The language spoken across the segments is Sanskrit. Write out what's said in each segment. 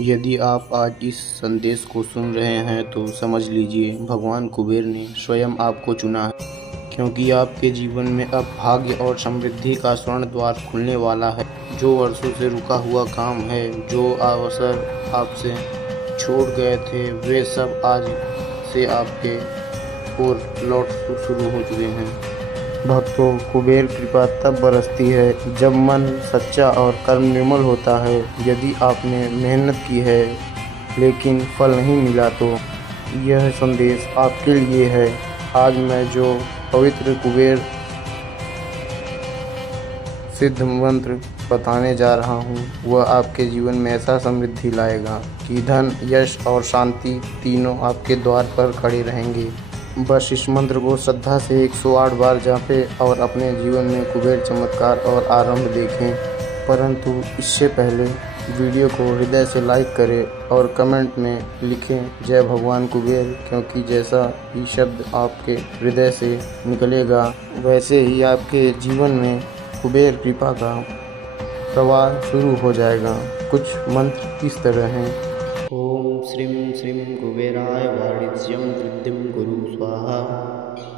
यदि आप आज इस संदेश को सुन रहे हैं तो समझ लीजिए भगवान कुबेर ने स्वयं आपको चुना है, क्योंकि आपके जीवन में अब भाग्य और समृद्धि का स्वर्ण द्वार खुलने वाला है। जो वर्षों से रुका हुआ काम है, जो अवसर आपसे छूट गए थे, वे सब आज से आपके ओर लौट शुरू हो चुके हैं। भक्तों, कुबेर कृपा तब बरसती है जब मन सच्चा और कर्म निर्मल होता है। यदि आपने मेहनत की है लेकिन फल नहीं मिला तो यह संदेश आपके लिए है। आज मैं जो पवित्र कुबेर सिद्ध मंत्र बताने जा रहा हूँ, वह आपके जीवन में ऐसा समृद्धि लाएगा कि धन, यश और शांति तीनों आपके द्वार पर खड़े रहेंगे। बस इस मंत्र को श्रद्धा से 108 बार जापें और अपने जीवन में कुबेर चमत्कार और आरंभ देखें। परंतु इससे पहले वीडियो को हृदय से लाइक करें और कमेंट में लिखें जय भगवान कुबेर, क्योंकि जैसा ही शब्द आपके हृदय से निकलेगा वैसे ही आपके जीवन में कुबेर कृपा का प्रवाह शुरू हो जाएगा। कुछ मंत्र इस तरह हैं। ओम श्रीं श्रीं कुबेराय वाणिज्यं वृद्धिं कुरु स्वाहा।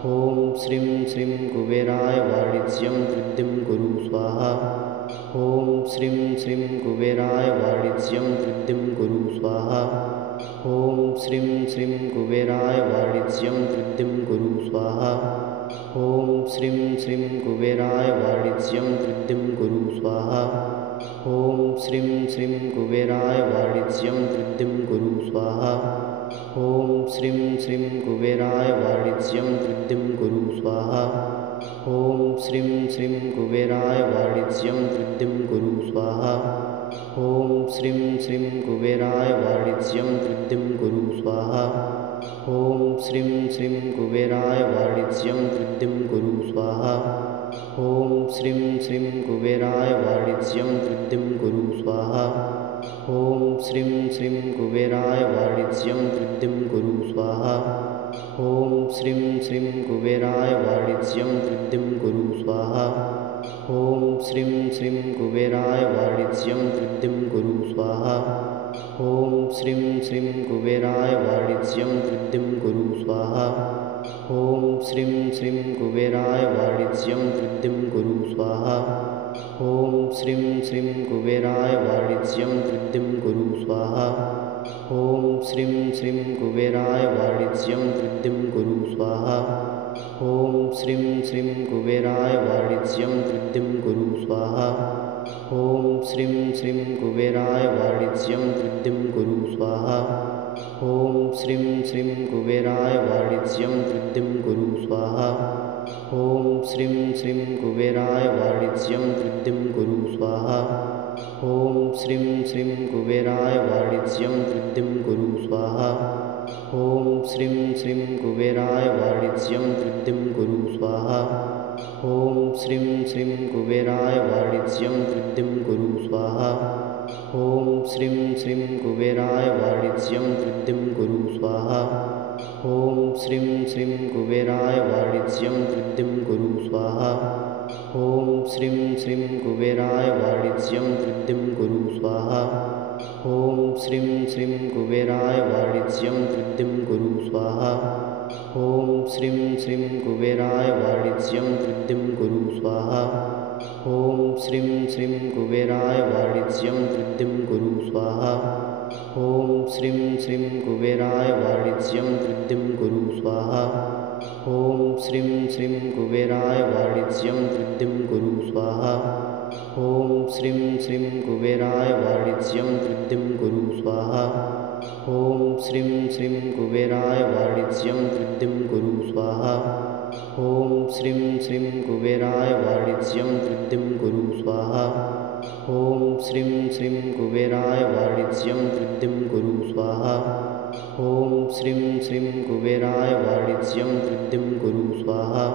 ओम श्रीं श्रीं कुबेराय वाणिज्यं वृद्धिं कुरु स्वाहा। ओम श्रीं श्रीं कुबेराय वाणिज्यं वृद्धिं कुरु स्वाहा। ओम श्रीं श्रीं कुबेराय वाणिज्यं वृद्धिं कुरु स्वाहा। ओम श्रीं श्रीं कुबेराय वाणिज्यं वृद्धिं कुरु स्वाहा। ओम श्रीं श्रीं कुबेराय वाणिज्यं वृद्धिं कुरु स्वाहा। ओम श्रीं श्रीं कुबेराय वाणिज्यं वृद्धिं कुरु स्वाहा। ओम श्रीं श्रीं कुबेराय वाणिज्यं वृद्धिं कुरु स्वाहा। ओम श्रीं श्रीं कुबेराय वाणिज्यं वृद्धिं कुरु स्वाहा। ओम श्रीं श्रीं कुबेराय वाणिज्यं वृद्धिं कुरु स्वाहा। ओम श्रीं श्रीं कुबेराय वाणिज्यं वृद्धिं कुरु स्वाहा। ओम श्रीं श्रीं कुबेराय वाणिज्यं वृद्धिं कुरु स्वाहा। ओम श्रीं श्रीं कुबेराय वाणिज्यं वृद्धिं कुरु स्वाहा। ओम श्रीं श्रीं कुबेराय वाणिज्यं वृद्धिं कुरु स्वाहा। ओम श्रीं श्रीं कुबेराय वाणिज्यं वृद्धिं कुरु स्वाहा। ओम श्रीं श्रीं कुबेराय वाणिज्यं वृद्धिं कुरु स्वाहा। ओम श्रीं श्रीं कुबेराय वाणिज्यं वृद्धिं कुरु स्वाहा। ओम श्रीं श्रीं कुबेराय वाणिज्यं वृद्धिं कुरु स्वाहा। ओम श्रीं श्रीं कुबेराय वाणिज्यं वृद्धिं कुरु स्वाहा। ओम श्रीं श्रीं कुबेराय वाणिज्यं वृद्धिं कुरु स्वाहा। ओम श्रीं श्रीं कुबेराय वाणिज्यं वृद्धिं कुरु स्वाहा। ओम श्रीं श्रीं कुबेराय वाणिज्यं वृद्धिं कुरु स्वाहा। ओम श्रीं श्रीं कुबेराय वाणिज्यं वृद्धिं कुरु स्वाहा। ओम श्रीं श्रीं कुबेराय वाणिज्यं वृद्धिं कुरु स्वाहा। ओम श्रीं श्रीं कुबेराय वाणिज्यं वृद्धिं कुरु स्वाहा। ओम श्रीं श्रीं कुबेराय वाणिज्यं वृद्धिं कुरु स्वाहा। ओम श्रीं श्रीं कुबेराय वाणिज्यं वृद्धिं कुरु स्वाहा। ओम श्रीं श्रीं कुबेराय वाणिज्यं वृद्धिं कुरु स्वाहा। ओम श्रीं श्रीं कुबेराय वाणिज्यं वृद्धिं कुरु स्वाहा। ओम श्रीं श्रीं कुबेराय वाणिज्यं वृद्धिं कुरु स्वाहा। ओम श्रीं श्रीं कुबेराय वाणिज्यं वृद्धिं कुरु स्वाहा। ओम श्रीं श्रीं कुबेराय वाणिज्यं वृद्धिं कुरु स्वाहा। ओम श्रीं श्रीं कुबेराय वाणिज्यं वृद्धिं कुरु स्वाहा। ओम श्रीं श्रीं कुबेराय वाणिज्यं वृद्धिं कुरु स्वाहा। ओम श्रीं श्रीं कुबेराय वाणिज्यं वृद्धिं कुरु स्वाहा। ओम श्रीं श्रीं कुबेराय वाणिज्यं वृद्धिं कुरु स्वाहा। ओम श्रीं श्रीं कुबेराय वाणिज्यं वृद्धिं कुरु स्वाहा। ओम श्रीं श्रीं कुबेराय वाणिज्यं वृद्धिं कुरु स्वाहा।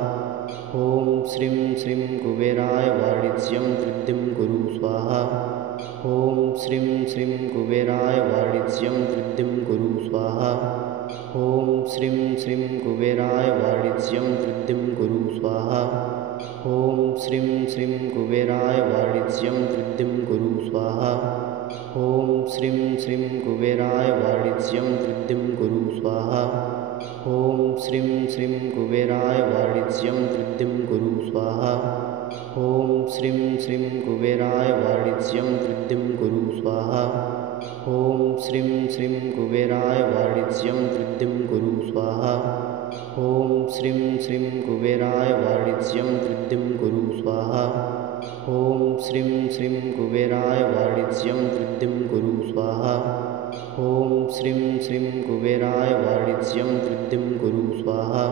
ओम श्रीं श्रीं कुबेराय वाणिज्यं वृद्धिं कुरु स्वाहा। ओम श्रीं श्रीं कुबेराय वाणिज्यं वृद्धिं कुरु स्वाहा। ओम श्रीं श्रीं कुबेराय वाणिज्यं वृद्धिं कुरु स्वाहा। ओम श्रीं श्रीं कुबेराय वाणिज्यं वृद्धिं कुरु स्वाहा। ॐ श्रीं श्रीं कुबेराय वाणिज्यं वृद्धिं कुरु स्वाहा। ॐ श्रीं श्रीं कुबेराय वाणिज्यं वृद्धिं कुरु स्वाहा। ॐ श्रीं श्रीं कुबेराय वाणिज्यं वृद्धिं कुरु स्वाहा। ॐ श्रीं श्रीं कुबेराय वाणिज्यं वृद्धिं कुरु स्वाहा। ॐ श्रीं श्रीं कुबेराय वाणिज्यं वृद्धिं कुरु स्वाहा। ॐ श्रीं श्रीं कुबेराय वाणिज्यं वृद्धिं कुरु स्वाहा। ॐ श्रीं श्रीं कुबेराय वाणिज्यं वृद्धिं कुरु स्वाहा।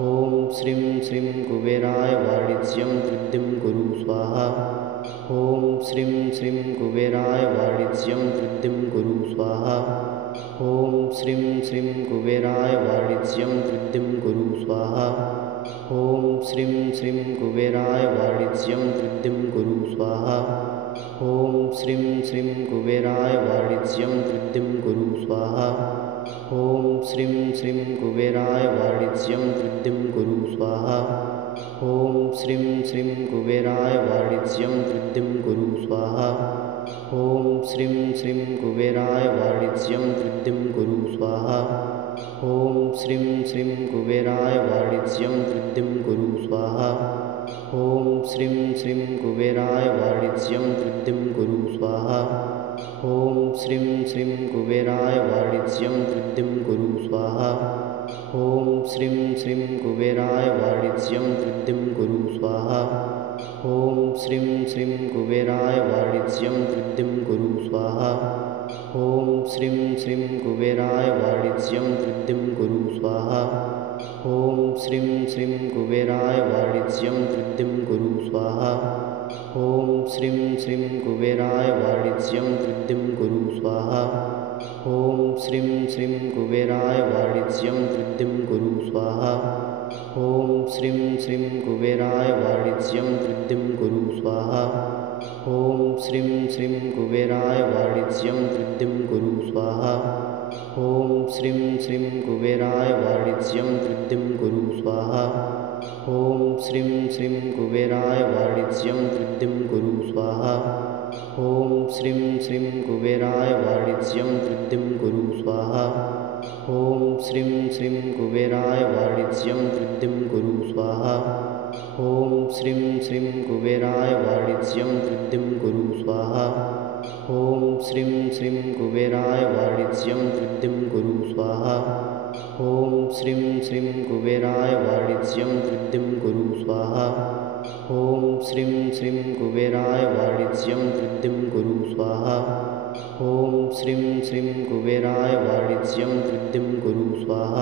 ॐ श्रीं श्रीं कुबेराय वाणिज्यं वृद्धिं कुरु स्वाहा। ॐ श्रीं श्रीं कुबेराय वाणिज्यं वृद्धिं कुरु स्वाहा। ॐ श्रीं श्रीं कुबेराय वाणिज्यं वृद्धिं कुरु स्वाहा। ॐ श्रीं श्रीं कुबेराय वाणिज्यं वृद्धिं कुरु स्वाहा। ॐ श्रीं श्रीं कुबेराय वाणिज्यं वृद्धिं कुरु स्वाहा। ॐ श्रीं श्रीं कुबेराय वाणिज्यं वृद्धिं कुरु स्वाहा। ॐ श्रीं श्रीं कुबेराय वाणिज्यं वृद्धिं कुरु स्वाहा। ॐ श्रीं श्रीं कुबेराय वाणिज्यं वृद्धिं कुरु स्वाहा। ॐ श्रीं श्रीं कुबेराय वाणिज्यं वृद्धिं कुरु स्वाहा। ॐ श्रीं श्रीं कुबेराय वाणिज्यं वृद्धिं कुरु स्वाहा। ॐ श्रीं श्रीं कुबेराय वाणिज्यं वृद्धिं कुरु स्वाहा। ॐ श्रीं श्रीं कुबेराय वाणिज्यं वृद्धिं कुरु स्वाहा। ॐ श्रीं श्रीं कुबेराय वाणिज्यं वृद्धिं कुरु स्वाहा। ॐ श्रीं श्रीं कुबेराय वाणिज्यं वृद्धिं कुरु स्वाहा। ॐ श्रीं श्रीं कुबेराय वाणिज्यं वृद्धिं कुरु स्वाहा। ॐ श्रीं श्रीं कुबेराय वाणिज्यं वृद्धिं कुरु स्वाहा। ॐ श्रीं श्रीं कुबेराय वाणिज्यं वृद्धिं कुरु स्वाहा। ॐ श्रीं श्रीं कुबेराय वाणिज्यं वृद्धिं कुरु स्वाहा। ॐ श्रीं श्रीं कुबेराय वाणिज्यं वृद्धिं कुरु स्वाहा। ॐ श्रीं श्रीं कुबेराय वाणिज्यं वृद्धिं कुरु स्वाहा। ॐ श्रीं श्रीं कुबेराय वाणिज्यं वृद्धिं कुरु स्वाहा। ॐ श्रीं श्रीं कुबेराय वाणिज्यं वृद्धिं कुरु स्वाहा। ॐ श्रीं श्रीं कुबेराय वाणिज्यं वृद्धिं कुरु स्वाहा। ॐ श्रीं श्रीं कुबेराय वाणिज्यं वृद्धिं कुरु स्वाहा। ॐ श्रीं श्रीं कुबेराय वाणिज्यं वृद्धिं कुरु स्वाहा। ॐ श्रीं श्रीं कुबेराय वाणिज्यं वृद्धिं कुरु स्वाहा। ॐ श्रीं श्रीं कुबेराय वाणिज्यं वृद्धिं कुरु स्वाहा। ॐ श्रीं श्रीं कुबेराय वाणिज्यं वृद्धिं कुरु स्वाहा।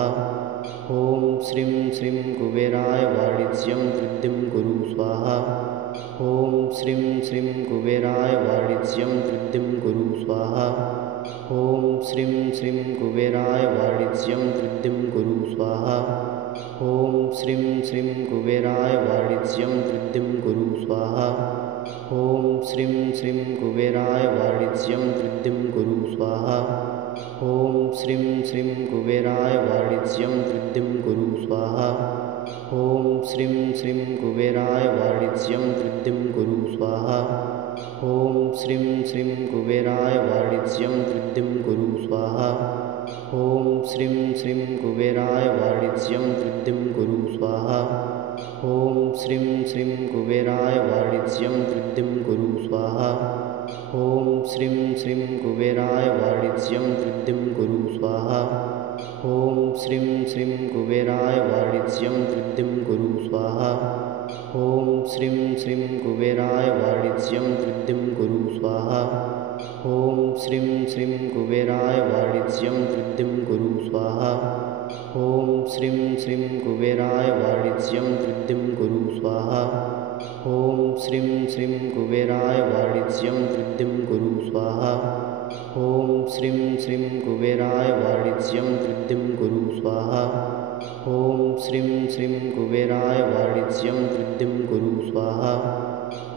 ॐ श्रीं श्रीं कुबेराय वाणिज्यं वृद्धिं कुरु स्वाहा। ॐ श्रीं श्रीं कुबेराय वाणिज्यं वृद्धिं कुरु स्वाहा। ॐ श्रीं श्रीं कुबेराय वाणिज्यं वृद्धिं कुरु स्वाहा। ॐ श्रीं श्रीं कुबेराय वाणिज्यं वृद्धिं कुरु स्वाहा। ॐ श्रीं श्रीं कुबेराय वाणिज्यं वृद्धिं कुरु स्वाहा। ॐ श्रीं श्रीं कुबेराय वाणिज्यं वृद्धिं कुरु स्वाहा। ॐ श्रीं श्रीं कुबेराय वाणिज्यं वृद्धिं कुरु स्वाहा। ॐ श्रीं श्रीं कुबेराय वाणिज्यं वृद्धिं कुरु स्वाहा। ॐ श्रीं श्रीं कुबेराय वाणिज्यं वृद्धिं कुरु स्वाहा। ॐ श्रीं श्रीं कुबेराय वाणिज्यं वृद्धिं कुरु स्वाहा। ॐ श्रीं श्रीं कुबेराय वाणिज्यं वृद्धिं कुरु स्वाहा। ॐ श्रीं श्रीं कुबेराय वाणिज्यं वृद्धिं कुरु स्वाहा। ॐ श्रीं श्रीं कुबेराय वाणिज्यं वृद्धिं कुरु स्वाहा। ॐ श्रीं श्रीं कुबेराय वाणिज्यं वृद्धिं कुरु स्वाहा। ॐ श्रीं श्रीं कुबेराय वाणिज्यं वृद्धिं कुरु स्वाहा। ॐ श्रीं श्रीं कुबेराय वाणिज्यं वृद्धिं कुरु स्वाहा। ॐ श्रीं श्रीं कुबेराय वाणिज्यं वृद्धिं कुरु स्वाहा। ॐ श्रीं श्रीं कुबेराय वाणिज्यं वृद्धिं कुरु स्वाहा।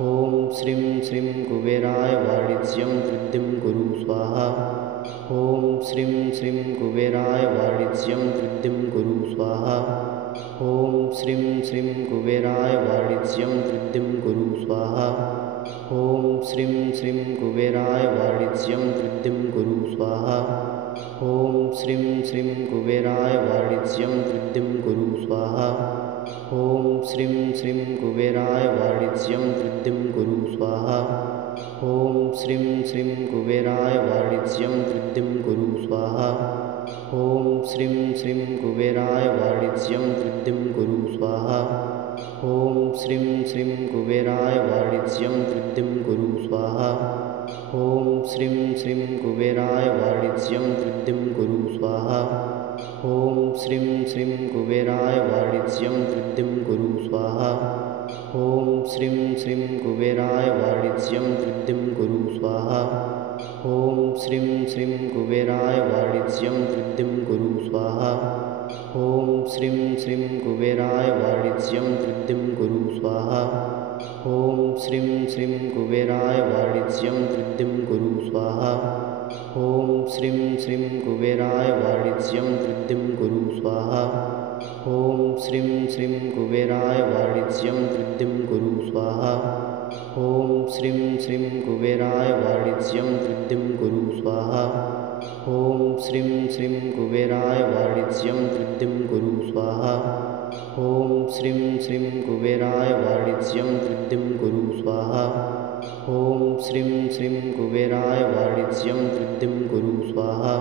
ॐ श्रीं श्रीं कुबेराय वाणिज्यं वृद्धिं कुरु स्वाहा। ॐ श्रीं श्रीं कुबेराय वाणिज्यं वृद्धिं कुरु स्वाहा। ॐ श्रीं श्रीं कुबेराय वाणिज्यं वृद्धिं कुरु स्वाहा। ॐ श्रीं श्रीं कुबेराय वाणिज्यं वृद्धिं कुरु स्वाहा। ॐ श्रीं श्रीं कुबेराय वाणिज्यं वृद्धिं कुरु स्वाहा। ॐ श्रीं श्रीं कुबेराय वाणिज्यं वृद्धिं कुरु स्वाहा। ॐ श्रीं श्रीं कुबेराय वाणिज्यं वृद्धिं कुरु स्वाहा। ॐ श्रीं श्रीं कुबेराय वाणिज्यं वृद्धिं कुरु स्वाहा। ॐ श्रीं श्रीं कुबेराय वाणिज्यं वृद्धिं कुरु स्वाहा। ॐ श्रीं श्रीं कुबेराय वाणिज्यं वृद्धिं कुरु स्वाहा। ॐ श्रीं श्रीं कुबेराय वाणिज्यं वृद्धिं कुरु स्वाहा। ॐ श्रीं श्रीं कुबेराय वाणिज्यं वृद्धिं कुरु स्वाहा। ॐ श्रीं श्रीं कुबेराय वाणिज्यं वृद्धिं कुरु स्वाहा। ॐ श्रीं श्रीं कुबेराय वाणिज्यं वृद्धिं कुरु स्वाहा। ॐ श्रीं श्रीं कुबेराय वाणिज्यं वृद्धिं कुरु स्वाहा। ॐ श्रीं श्रीं कुबेराय वाणिज्यं वृद्धिं कुरु स्वाहा। ॐ श्रीं श्रीं कुबेराय वाणिज्यं वृद्धिं कुरु स्वाहा। ॐ श्रीं श्रीं कुबेराय वाणिज्यं वृद्धिं कुरु स्वाहा। ॐ श्रीं श्रीं कुबेराय वाणिज्यं वृद्धिं कुरु स्वाहा। ॐ श्रीं श्रीं कुबेराय वाणिज्यं वृद्धिं कुरु स्वाहा। ॐ श्रीं श्रीं कुबेराय वाणिज्यं वृद्धिं कुरु स्वाहा।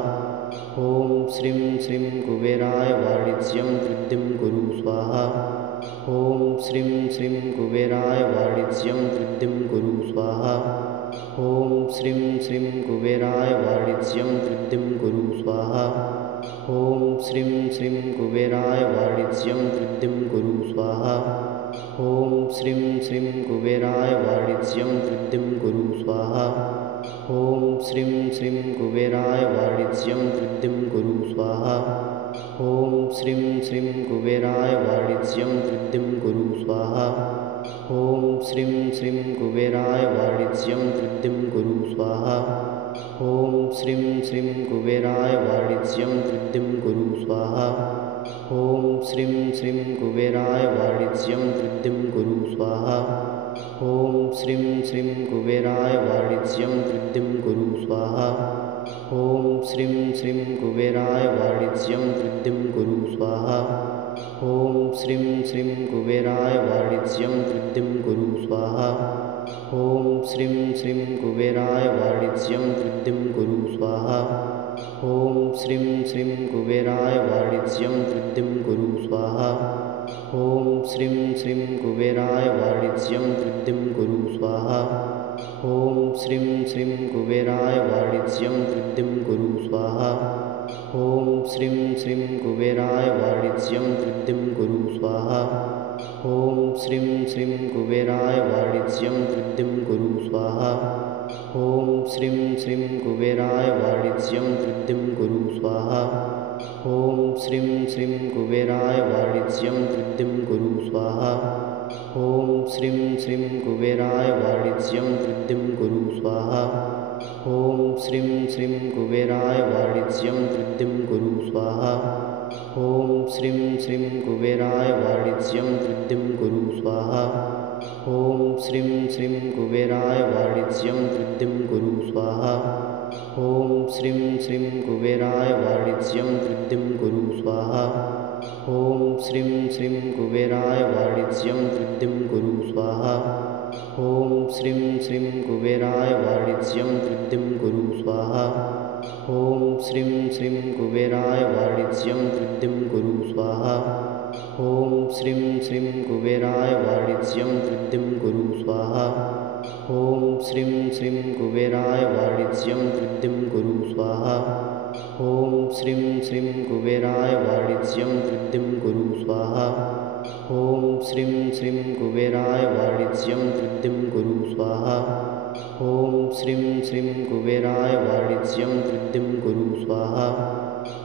ॐ श्रीं श्रीं कुबेराय वाणिज्यं वृद्धिं कुरु स्वाहा। ॐ श्रीं श्रीं कुबेराय वाणिज्यं वृद्धिं कुरु स्वाहा। ॐ श्रीं श्रीं कुबेराय वाणिज्यं वृद्धिं कुरु स्वाहा। ॐ श्रीं श्रीं कुबेराय वाणिज्यं वृद्धिं कुरु स्वाहा। ॐ श्रीं श्रीं कुबेराय वाणिज्यं वृद्धिं कुरु स्वाहा। ॐ श्रीं श्रीं कुबेराय वाणिज्यं वृद्धिं कुरु स्वाहा। ॐ श्रीं श्रीं कुबेराय वाणिज्यं वृद्धिं कुरु स्वाहा। ॐ श्रीं श्रीं कुबेराय वाणिज्यं वृद्धिं कुरु स्वाहा। ॐ श्रीं श्रीं कुबेराय वाणिज्यं वृद्धिं कुरु स्वाहा। ॐ श्रीं श्रीं कुबेराय वाणिज्यं वृद्धिं कुरु स्वाहा। ॐ श्रीं श्रीं कुबेराय वाणिज्यं वृद्धिं कुरु स्वाहा। ॐ श्रीं श्रीं कुबेराय वाणिज्यं वृद्धिं कुरु स्वाहा। ॐ श्रीं श्रीं कुबेराय वाणिज्यं वृद्धिं कुरु स्वाहा। ॐ श्रीं श्रीं कुबेराय वाणिज्यं वृद्धिं कुरु स्वाहा। ॐ श्रीं श्रीं कुबेराय वाणिज्यं वृद्धिं कुरु स्वाहा। ॐ श्रीं श्रीं कुबेराय वाणिज्यं वृद्धिं कुरु स्वाहा। ॐ श्रीं श्रीं कुबेराय वाणिज्यं वृद्धिं कुरु स्वाहा। ॐ श्रीं श्रीं कुबेराय वाणिज्यं वृद्धिं कुरु स्वाहा। ॐ श्रीं श्रीं कुबेराय वाणिज्यं वृद्धिं कुरु स्वाहा। ॐ श्रीं श्रीं कुबेराय वाणिज्यं वृद्धिं कुरु स्वाहा। ॐ श्रीं श्रीं कुबेराय वाणिज्यं वृद्धिं कुरु स्वाहा। ॐ श्रीं श्रीं कुबेराय वाणिज्यं वृद्धिं कुरु स्वाहा। ॐ श्रीं श्रीं कुबेराय वाणिज्यं वृद्धिं कुरु स्वाहा। ॐ श्रीं श्रीं कुबेराय वाणिज्यं वृद्धिं कुरु स्वाहा। ॐ श्रीं श्रीं कुबेराय वाणिज्यं वृद्धिं कुरु स्वाहा। ॐ श्रीं श्रीं कुबेराय वाणिज्यं वृद्धिं कुरु स्वाहा। ॐ श्रीं श्रीं कुबेराय वाणिज्यं वृद्धिं कुरु स्वाहा। ॐ श्रीं श्रीं कुबेराय वाणिज्यं वृद्धिं कुरु स्वाहा। ॐ श्रीं श्रीं कुबेराय वाणिज्यं वृद्धिं कुरु स्वाहा। ॐ श्रीं श्रीं कुबेराय वाणिज्यं वृद्धिं कुरु स्वाहा। ॐ श्रीं श्रीं कुबेराय वाणिज्यं वृद्धिं कुरु स्वाहा। ॐ श्रीं श्रीं कुबेराय वाणिज्यं वृद्धिं कुरु स्वाहा। ॐ श्रीं श्रीं कुबेराय वाणिज्यं वृद्धिं कुरु स्वाहा। ॐ श्रीं श्रीं कुबेराय वाणिज्यं वृद्धिं कुरु स्वाहा।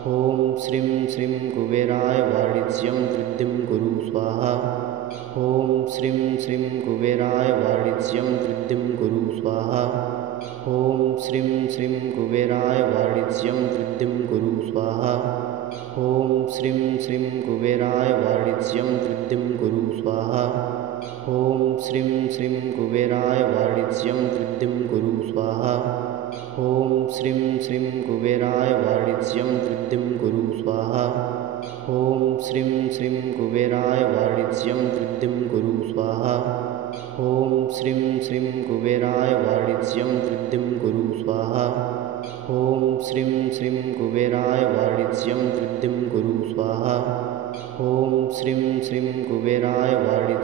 ॐ श्रीं श्रीं कुबेराय वाणिज्यं वृद्धिं कुरु स्वाहा। ॐ श्रीं श्रीं कुबेराय वाणिज्यं वृद्धिं कुरु स्वाहा। ॐ श्रीं श्रीं कुबेराय वाणिज्यं वृद्धिं कुरु स्वाहा। ॐ श्रीं श्रीं कुबेराय वाणिज्यं वृद्धिं कुरु स्वाहा। ॐ श्रीं श्रीं कुबेराय वाणिज्यं वृद्धिं कुरु स्वाहा। ॐ श्रीं श्रीं कुबेराय वाणिज्यं वृद्धिं कुरु स्वाहा। ॐ श्रीं श्रीं कुबेराय वाणिज्यं वृद्धिं कुरु स्वाहा। ॐ श्रीं श्रीं कुबेराय वाणिज्यं वृद्धिं कुरु स्वाहा। ॐ श्रीं श्रीं कुबेराय वाणिज्यं वृद्धिं कुरु स्वाहा। ॐ श्रीं श्रीं कुबेराय वाणिज्यं